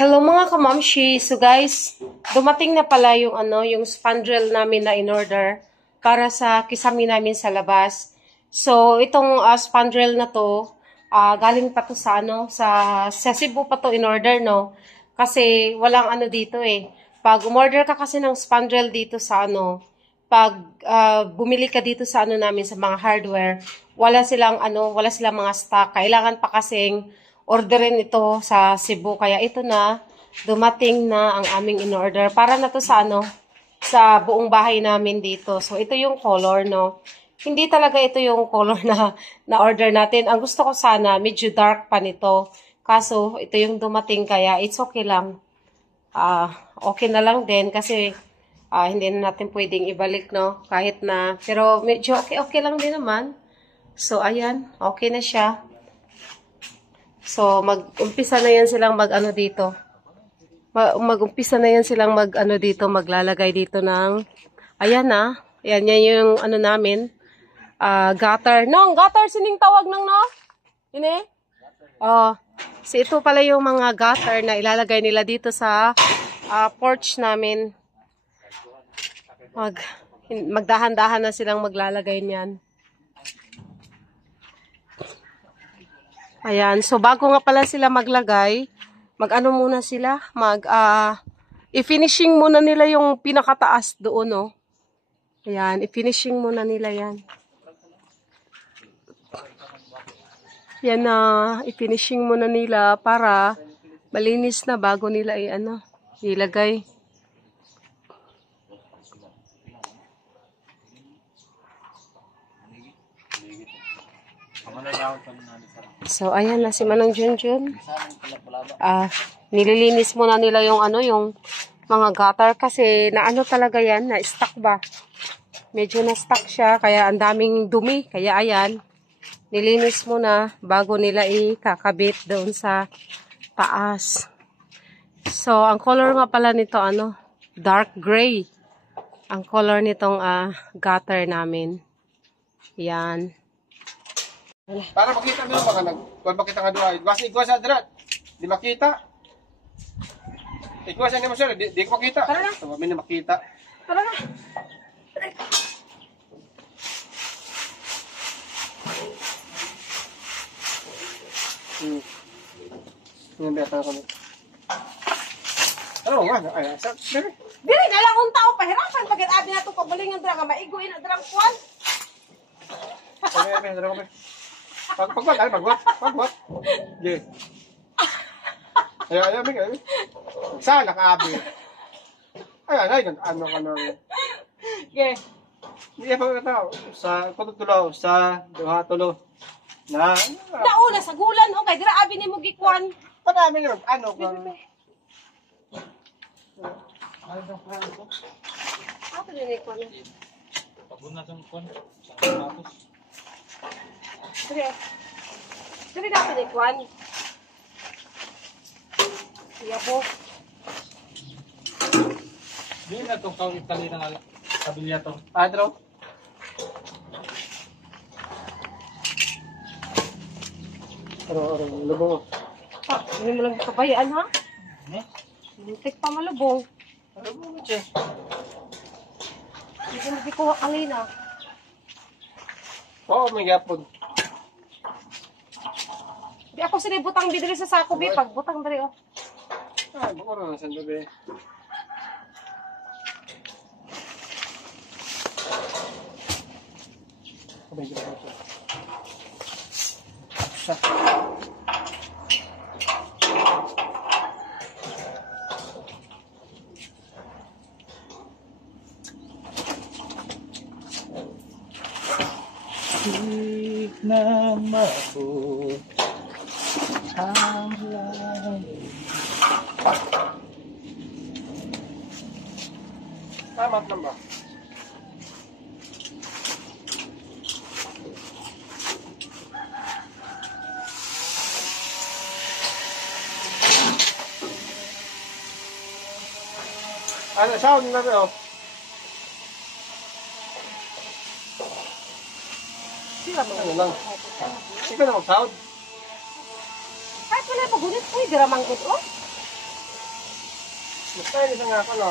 Hello mga kamamshi. So guys, dumating na pala yung yung spandrel namin na in-order para sa kisame namin sa labas. So itong spandrel na to, galing pa to sa sa Cebu pa to in-order, no. Kasi walang dito eh. Pag umorder ka kasi ng spandrel dito sa pag bumili ka dito sa namin sa mga hardware, wala silang mga stock. Kailangan pa kasing orderin ito sa Cebu. Kaya ito na, dumating na ang aming in-order. Para na to sa sa buong bahay namin dito. So, ito yung color, no. Hindi talaga ito yung color na order natin. Ang gusto ko sana, medyo dark pa nito. Kaso, ito yung dumating, kaya it's okay lang. Okay na lang din kasi hindi na natin pwedeng ibalik, no. Kahit na, pero medyo okay lang din naman. So, ayan, okay na siya. So, mag-umpisa na yan silang dito. Mag-umpisa na yan silang dito, maglalagay dito ng, ayan na. Ayan, yan yung namin. Gutter. No, gutter, sining tawag ng no? Ini? So ito pala yung mga gutter na ilalagay nila dito sa porch namin. Magdahan-dahan na silang maglalagay niyan. Ayan, so bago nga pala sila maglagay, muna sila, i-finishing muna nila yung pinakataas doon, no. Ayan, i-finishing muna nila yan. Yan na, i-finishing muna nila para malinis na bago nila ilagay. So, ayan na si Manang Junjun. Nililinis muna nila yung yung mga gutter kasi talaga yan, na stuck ba. Medyo na stuck siya, kaya ang daming dumi. Kaya ayan, nilinis muna bago nila ikakabit doon sa taas. So, ang color nga pala nito, dark gray. Ang color nitong gutter namin. Yan. Para makita nyo baka makita ka doon. Igwas sa adrat. Di makita. Igwas mo sir, di ko makita. Tara na. So, na makita. Tara na. Yung beta ko. Ano nga? Ay, sa dili na lang ang tao pahirapan pag abi na to pagbalingan dra ka maiguin na drang kwan. Pagwat. Yes. Ayo, Miguel. Sana kaabi. Ay, ano. Okay. Hindi pa tao sa pagtulaw sa duha tulo. Nauna sa gulan okay dira abi nimo gikwan. Padami yun. Ano ko? Ako din ikwan. Paguna tong kon sa tapos. Dire dapat ikwan. Yabo. Di na to kaw Italy na kabilya to. Adro. Aro, lubong. Hindi mo lang kabayaan ha? Ne? Muntik pa malubong. Lubong mo, che. Hindi ko nagkuha kanina. Oo, may gapon. Di ako sinibutang bidiri sa sako, bi. Pagbutang dari, oh. Bukuro na sa gabi. Di na mabuti ang layo. Tamat lang ba? Ano, sound na rin, oh. Sila mo. Ano lang. Ikaw na mag-sound. Kahit wala pagunit, uy, diramang ito, oh. Basta isa nga ako, no?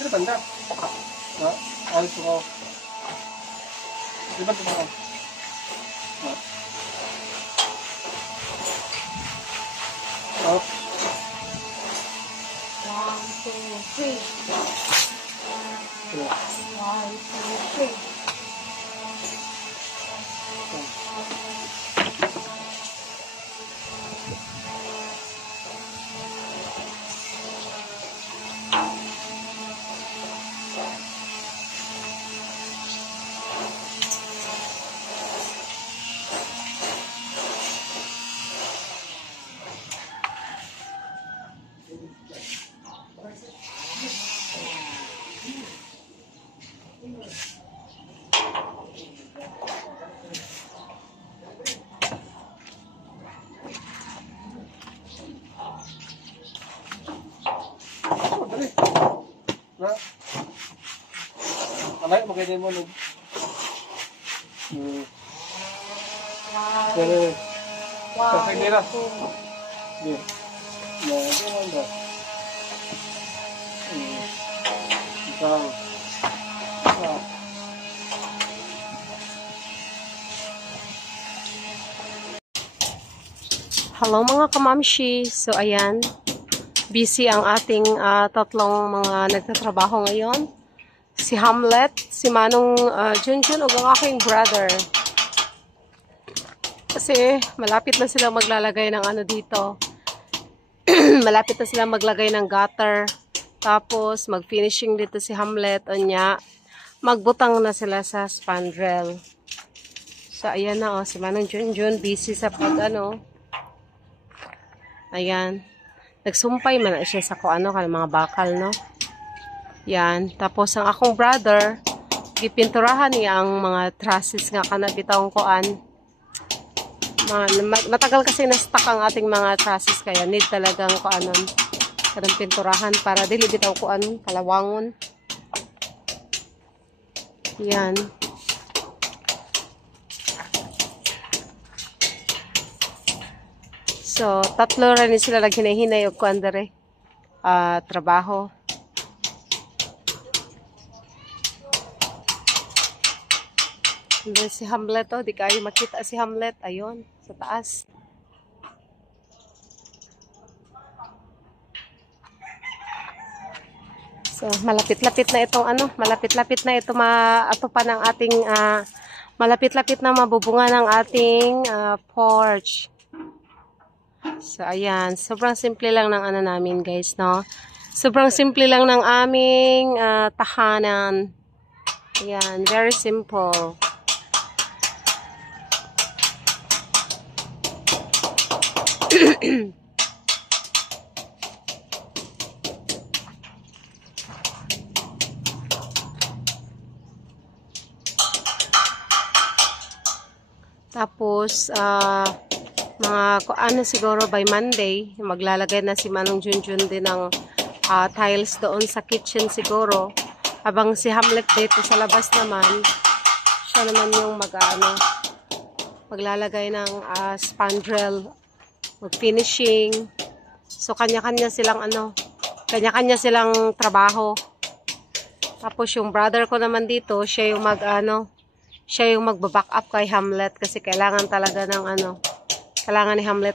Sino banda? Ha? Ayos ko. Di ba ito ba? Ha? Oh. 1, 2, 3. 1, 2, 3. Oh, dali. Ha? Alay, magkaitin mo. Dali. Perfect nila. Hindi. Hindi mo ba? Isang. Hello mga kamamshi. So ayan, busy ang ating tatlong mga nagtatrabaho ngayon. Si Hamlet, si Manong Junjun, o ang aking brother. Kasi malapit na sila maglalagay ng ano dito. Malapit na sila maglagay ng gutter. Tapos mag-finishing dito si Hamlet. O niya, magbutang na sila sa spandrel. So ayan na, si Manong Junjun busy sa pag ano. Ayan. Nagsumpay man na siya sa kuano kan mga bakal, no? Yan. Tapos ang akong brother, gipinturahan niya ang mga trusses nga kana bitawng kuan. Matagal kasi na-stuck ang ating mga trusses kaya need talagang kuanon. Kanang pinturahan para dili bitaw kuan kalawangon. Yan. So, tatlo rin sila naghinahinay o kuan dere trabaho. Andun si Hamlet, oh. Di kayo makita si Hamlet. Ayun, sa taas. So, malapit-lapit na itong ano, malapit-lapit na ito ito pa ng ating malapit-lapit na mabubunga ng ating porch. So, ayan, sobrang simple lang ng ano namin, guys, no? Sobrang simple lang ng aming tahanan. Ayan, very simple. Tapos, ano siguro by Monday, maglalagay na si Manong Junjun din ng tiles doon sa kitchen siguro. Habang si Hamlet dito sa labas naman, siya naman yung maglalagay ng spandrel, mag-finishing. So, kanya-kanya silang trabaho. Tapos, yung brother ko naman dito, siya yung magba-back up kay Hamlet kasi kailangan talaga ng kailangan ni Hamlet